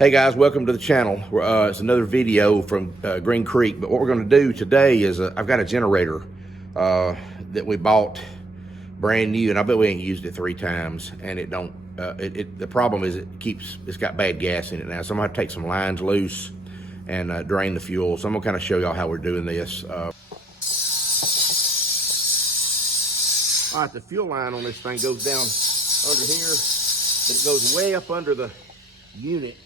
Hey guys, welcome to the channel. It's another video from Green Creek, but what we're going to do today is I've got a generator that we bought brand new, and I bet we ain't used it 3 times, and it don't. The problem is it's got bad gas in it now, so I'm gonna have to take some lines loose and drain the fuel. So I'm gonna kind of show y'all how we're doing this. All right, the fuel line on this thing goes down under here, but it goes way up under the unit.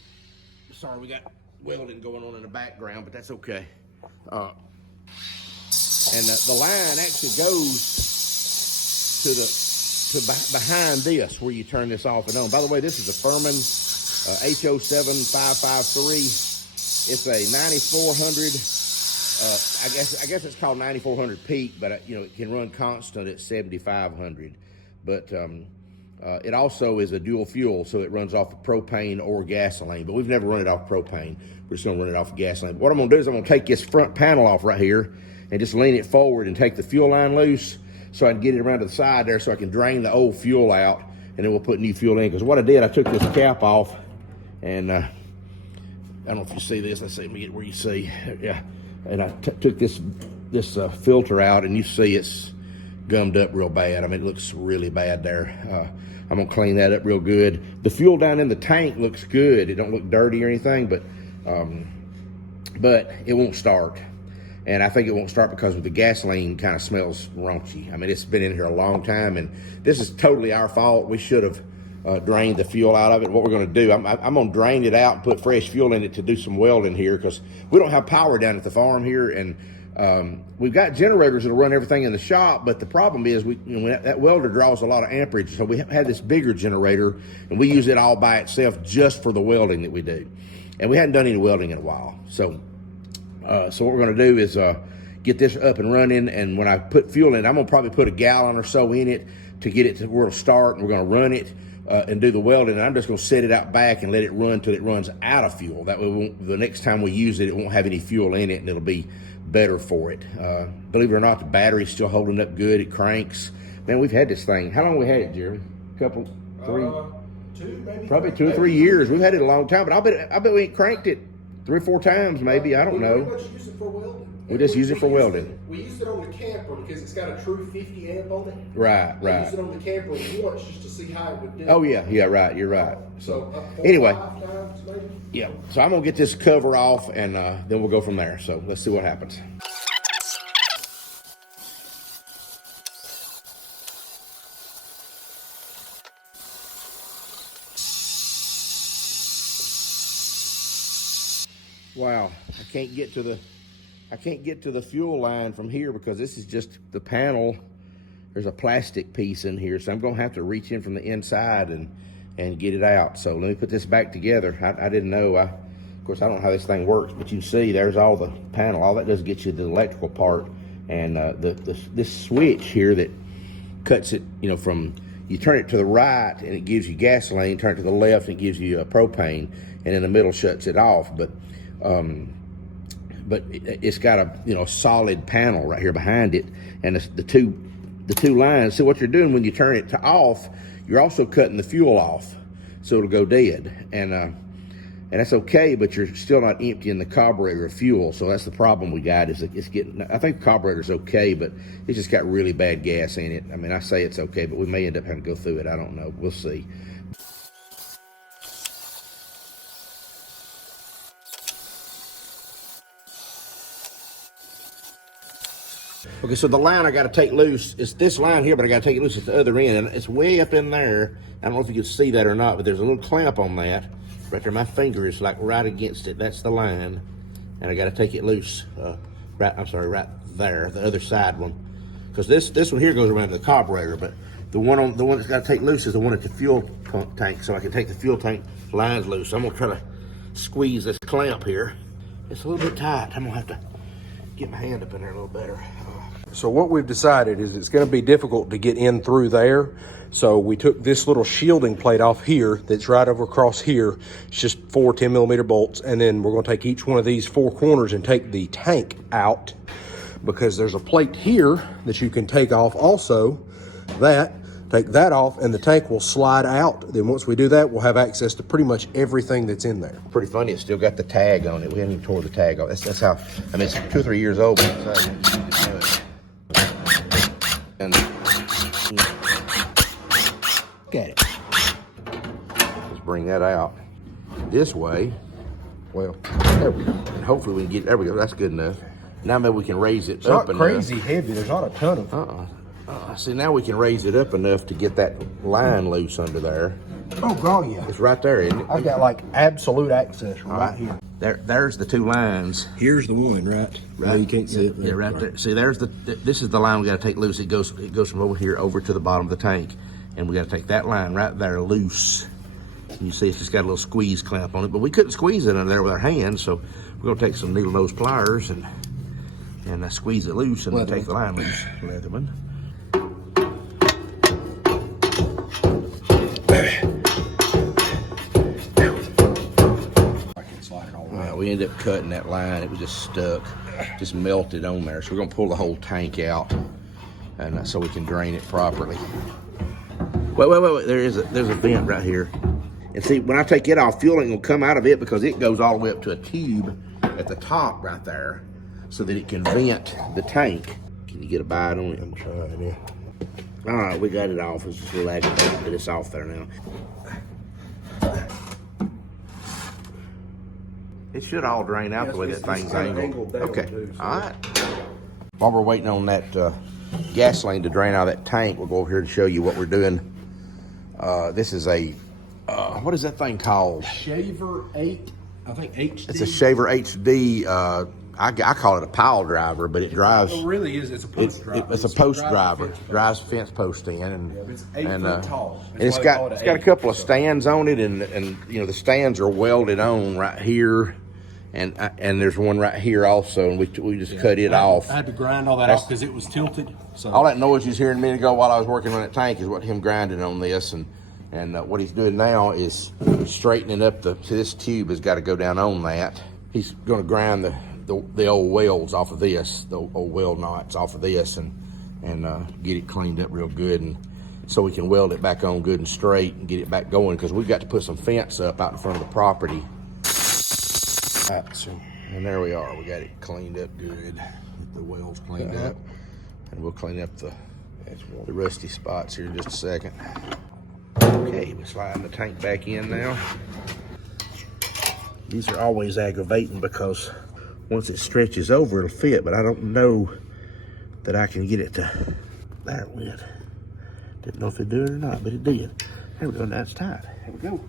Sorry, we got welding going on in the background, but that's okay. And the line actually goes behind this, where you turn this off and on. By the way, this is a Firman H07553. It's a 9400. I guess it's called 9400 peak, but it can run constant at 7500. But it also is a dual fuel, so it runs off of propane or gasoline, but we've never run it off propane. We're just gonna run it off of gasoline. What I'm gonna do is I'm gonna take this front panel off right here and just lean it forward and take the fuel line loose so I can get it around to the side there so I can drain the old fuel out, and then we'll put new fuel in. Because what I did, I took this cap off, and I don't know if you see this. Let's see, let me get where you see. Yeah, and I took this filter out, and you see it's gummed up real bad. I mean, it looks really bad there. I'm gonna clean that up real good. The fuel down in the tank looks good. It don't look dirty or anything, but it won't start. And I think it won't start because the gasoline kind of smells raunchy. I mean, it's been in here a long time, and this is totally our fault. We should have drained the fuel out of it. What we're gonna do, I'm gonna drain it out and put fresh fuel in it to do some welding here, because we don't have power down at the farm here, and we've got generators that'll run everything in the shop, but the problem is that welder draws a lot of amperage, so we have this bigger generator, and we use it all by itself just for the welding that we do. And we hadn't done any welding in a while. So what we're gonna do is get this up and running, and when I put fuel in, I'm gonna probably put a gallon or so in it to get it to where it'll start, and we're gonna run it and do the welding, and I'm just gonna set it out back and let it run till it runs out of fuel. That way the next time we use it, it won't have any fuel in it, and it'll be better for it. Believe it or not, the battery's still holding up good. It cranks. Man, we've had this thing. How long have we had it, Jeremy? Couple, 3? 2, maybe. Probably 2 or 3 years. We've had it a long time, but I bet we ain't cranked it 3 or 4 times, maybe. I don't know. We pretty much use it for welding. We just use it for welding. We used it on the camper because it's got a true 50 amp on it. Right. We used it on the camper once just to see how it would do. Oh yeah, right. You're right. So anyway, 5 times maybe. Yeah. So I'm gonna get this cover off, and then we'll go from there. So let's see what happens. Wow, I can't get to the fuel line from here because this is just the panel. There's a plastic piece in here, so I'm gonna have to reach in from the inside and get it out. So let me put this back together. I didn't know. Of course, I don't know how this thing works, but you can see there's all the panel. All that does is get you the electrical part, and this switch here that cuts it. From you turn it to the right and it gives you gasoline. Turn it to the left and it gives you propane, and in the middle shuts it off. But it's got a solid panel right here behind it, and the two lines. So what you're doing when you turn it to off, you're also cutting the fuel off, so it'll go dead, and that's okay. But you're still not emptying the carburetor of fuel. So that's the problem we got. Is it's getting. I think the carburetor's okay, but it's just got really bad gas in it. I mean, I say it's okay, but we may end up having to go through it. I don't know. We'll see. Okay, so the line I got to take loose, it's this line here, but I got to take it loose at the other end, and it's way up in there. I don't know if you can see that or not, but there's a little clamp on that. Right there, my finger is like right against it. That's the line, and I got to take it loose. Right there, the other side one. Because this one here goes around to the carburetor, but the one that's got to take loose is the one at the fuel pump tank, so I can take the fuel tank lines loose. So I'm gonna try to squeeze this clamp here. It's a little bit tight. I'm gonna have to get my hand up in there a little better. So what we've decided is it's going to be difficult to get in through there. So we took this little shielding plate off here that's right over across here. It's just 4 10mm bolts. And then we're going to take each one of these 4 corners and take the tank out, because there's a plate here that you can take off also that take that off, and the tank will slide out. Then once we do that, we'll have access to pretty much everything that's in there. Pretty funny, it's still got the tag on it. We haven't even tore the tag off. That's how, I mean, it's 2 or 3 years old. But and look at it. Let's bring that out this way. Well, there we go. And hopefully we can get, there we go, that's good enough. Now maybe we can raise it up enough. It's not crazy heavy, there's not a ton of See, now we can raise it up enough to get that line loose under there. Oh, God, yeah. It's right there, isn't it? I've got like absolute access right here. There's the 2 lines. Here's the one, right? No, you can't see it. Yeah, right there. See, there's this is the line we got to take loose. It goes from over here over to the bottom of the tank, and we got to take that line right there loose. And you see, it's just got a little squeeze clamp on it, but we couldn't squeeze it under there with our hands, so we're gonna take some needle nose pliers and squeeze it loose and take the line loose. Leatherman. Well, we ended up cutting that line. It was just stuck, just melted on there. So we're gonna pull the whole tank out, and so we can drain it properly. Wait! There's a vent right here. And see, when I take it off, fuel ain't gonna come out of it because it goes all the way up to a tube at the top right there, so that it can vent the tank. Can you get a bite on it? I'm trying, yeah. All right, we got it off. It's just a little aggravating, but it's off there now. It should all drain out the way that thing's angled. Okay, all right. While we're waiting on that gasoline to drain out of that tank, we'll go over here to show you what we're doing. This is a, what is that thing called? Shaver 8, I think HD. It's a Shaver HD. I call it a pile driver, but it drives. It really is. It's a post driver. It's a post driver. Drives fence post in, and it's 8 foot tall. And it's got a couple of stands on it, and you know the stands are welded on right here, and there's one right here also, and we just cut it off. I had to grind all that off because it was tilted. So all that noise you was hearing a minute ago while I was working on that tank is what him grinding on this, and what he's doing now is straightening up this tube has got to go down on that. He's going to grind the old welds off of this, the old weld knots off of this, and get it cleaned up real good, and so we can weld it back on good and straight and get it back going, because we've got to put some fence up out in front of the property. And there we are. We got it cleaned up good. Get the welds cleaned up, and we'll clean up the rusty spots here in just a second. Okay, we're sliding the tank back in now. These are always aggravating because once it stretches over, it'll fit, but I don't know that I can get it to, there it went. Didn't know if it'd do it or not, but it did. There we go, now it's tight. There we go.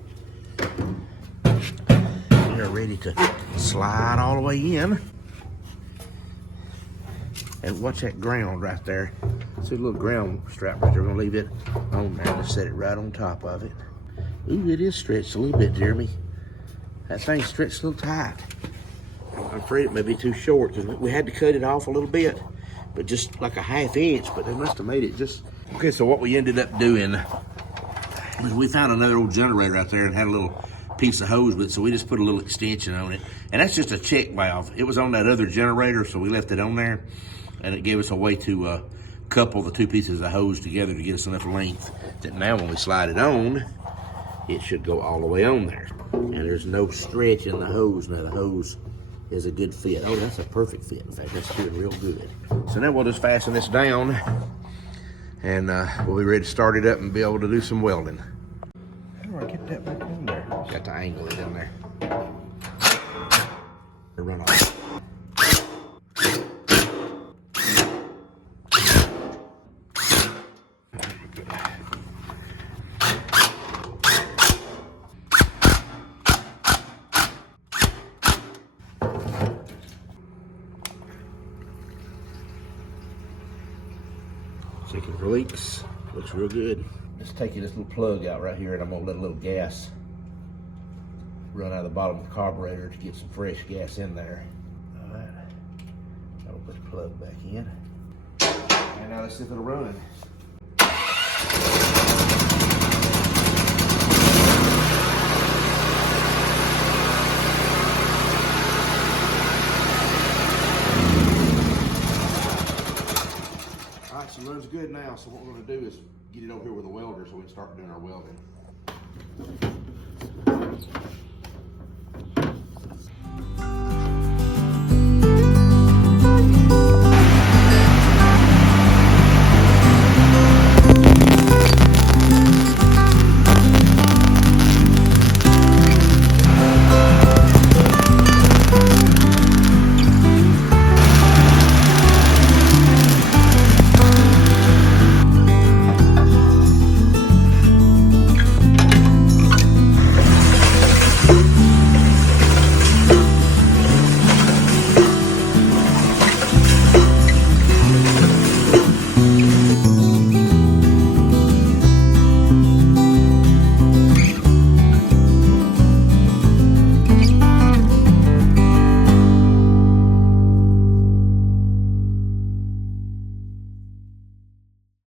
We're ready to slide all the way in. And watch that ground right there. See a little ground strap right there. We're gonna leave it on there and set it right on top of it. Ooh, it is stretched a little bit, Jeremy. That thing's stretched a little tight. I'm afraid it may be too short because we had to cut it off a little bit, but just like a ½ inch, but they must have made it just. Okay, so what we ended up doing was we found another old generator out there and had a little piece of hose with it, so we just put a little extension on it. And that's just a check valve. It was on that other generator, so we left it on there, and it gave us a way to couple the 2 pieces of hose together to get us enough length that now when we slide it on, it should go all the way on there. And there's no stretch in the hose. Now the hose is a good fit. Oh, that's a perfect fit. In fact, that's doing real good. So now we'll just fasten this down, and we'll be ready to start it up and be able to do some welding. How do I get that back on there? Got to angle it in there. Run off. Checking for leaks. Looks real good. Just taking this little plug out right here, and I'm gonna let a little gas run out of the bottom of the carburetor to get some fresh gas in there. All right. I'll put the plug back in. And now let's see if it'll run. All right, so it runs good. good now, so what we're gonna do is get it over here with a welder so we can start doing our welding.